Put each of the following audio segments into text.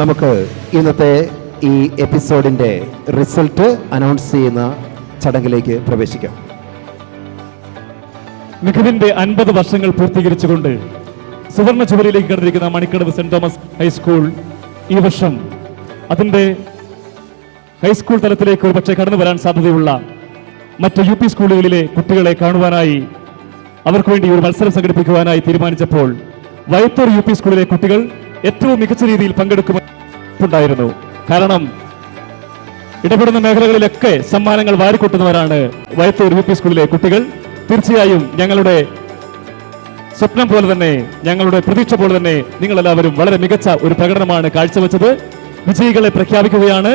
നമുക്ക് ഇന്നത്തെ ഈ എപ്പിസോഡിൻ്റെ റിസൾട്ട് അനൗൺസ് ചെയ്യുന്ന ചടങ്ങിലേക്ക് പ്രവേശിക്കാം. മികവിന്റെ 50 വർഷങ്ങൾ പൂർത്തീകരിച്ചുകൊണ്ട് സുവർണ ജൂബിലിയിലേക്ക് കടന്നിരിക്കുന്ന മണിക്കടവ് സെന്റ് തോമസ് ഹൈസ്കൂൾ ഈ വർഷം അതിൻ്റെ ഹൈസ്കൂൾ തലത്തിലേക്ക് ഒരു പക്ഷേ കടന്നു വരാൻ സാധ്യതയുള്ള മറ്റ് UP സ്കൂളുകളിലെ കുട്ടികളെ കാണുവാനായി അവർക്ക് വേണ്ടി ഒരു മത്സരം സംഘടിപ്പിക്കുവാനായി തീരുമാനിച്ചപ്പോൾ വയത്തൂർ UP സ്കൂളിലെ കുട്ടികൾ ഏറ്റവും മികച്ച രീതിയിൽ പങ്കെടുക്കുന്നുണ്ടായിരുന്നു. കാരണം ഇടപെടുന്ന മേഖലകളിലൊക്കെ സമ്മാനങ്ങൾ വാരിക്കൂട്ടുന്നവരാണ് വയത്തൂർ UP സ്കൂളിലെ കുട്ടികൾ. തീർച്ചയായും ഞങ്ങളുടെ സ്വപ്നം പോലെ തന്നെ, ഞങ്ങളുടെ പ്രതീക്ഷ പോലെ തന്നെ നിങ്ങളെല്ലാവരും വളരെ മികച്ച ഒരു പ്രകടനമാണ് കാഴ്ചവെച്ചത്. വിജയികളെ പ്രഖ്യാപിക്കുകയാണ്.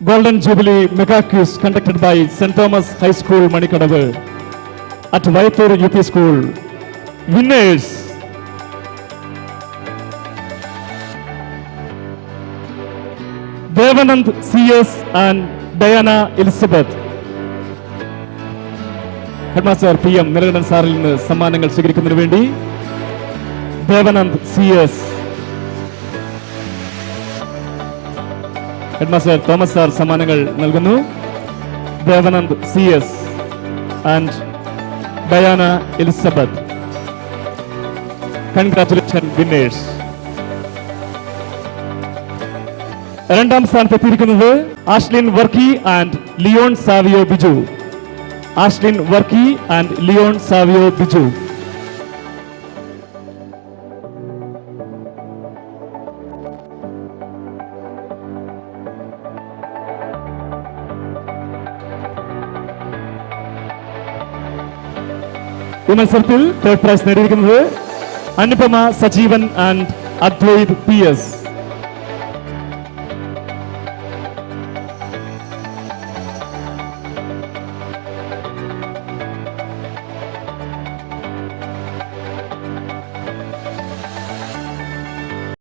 Golden jubilee mega quiz conducted by saint Thomas high school Manikkadavu at Vayathur UP school. Winners Devanand CS and Diana Elizabeth. Headmaster PM Nilakantan സാറിൽ നിന്ന് സമ്മാനങ്ങൾ സ്വീകരിക്കുന്നതിന് വേണ്ടി Devanand CS, headmaster Thomas sir സമ്മാനങ്ങൾ നൽകുന്നു. Devanand CS and Diana Elizabeth, congratulation winners. രണ്ടാം സ്ഥാനത്തെത്തിയിരിക്കുന്നത് Ashlin Varkey and Leon Savio Biju. Ashlin Varkey and Leon Savio Biju. ഈ മത്സരത്തിൽ തേർഡ് പ്രൈസ് നേടിയിരിക്കുന്നത് അനുപമ സജീവൻ ആൻഡ് അദ്വൈത് PS.